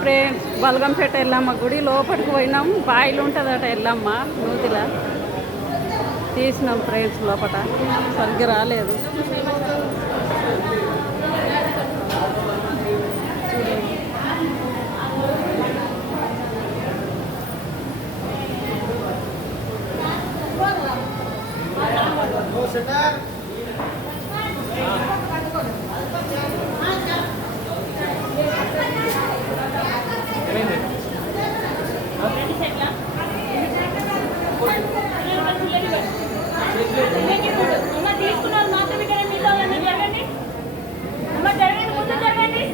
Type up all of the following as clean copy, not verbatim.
Friends బలగంపేట Yellamma గుడి లోపలికి పోయినాం. బాయిలు ఉంటుందట ఎల్లమ్మ నూతిలా తీసినాం ఫ్రెండ్స్. లోపల సరిగ్గా రాలేదు. తీసుకున్నారు మాత్రమే కదా మీతో జరగండి అమ్మ జరగండి ముందు జరగండి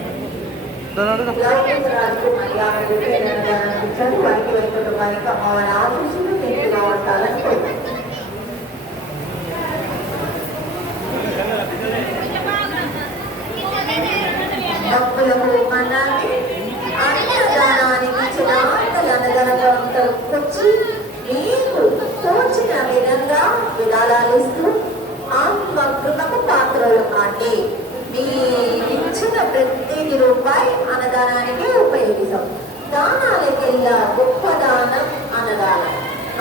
భక్తులకు మన్నాన్ని అన్నదానానికి వచ్చి మీకు తోచిన విధంగా విధానాలు ఇస్తూ ఆత్మ కృపకు పాత్రలు కాండి. మీ ఇచ్చిన ప్రతి రూపాయి అన్నదానానికి ఉపయోగిస్తాం. దానాలకెల్లా గొప్ప దానం అన్నదానం.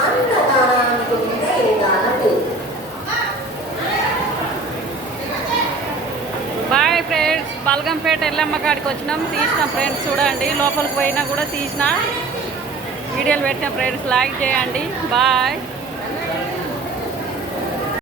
అన్నదానానికి ఏ దానం లేదు. Bye friends. బలగంపేట ఎల్లమ్మ కాడికి వచ్చినాం. తీసినాం ఫ్రెండ్స్. చూడండి లోపలికి పోయినా కూడా తీసిన వీడియోలు పెట్టిన ఫ్రెండ్స్. లైక్ చేయండి. బాయ్.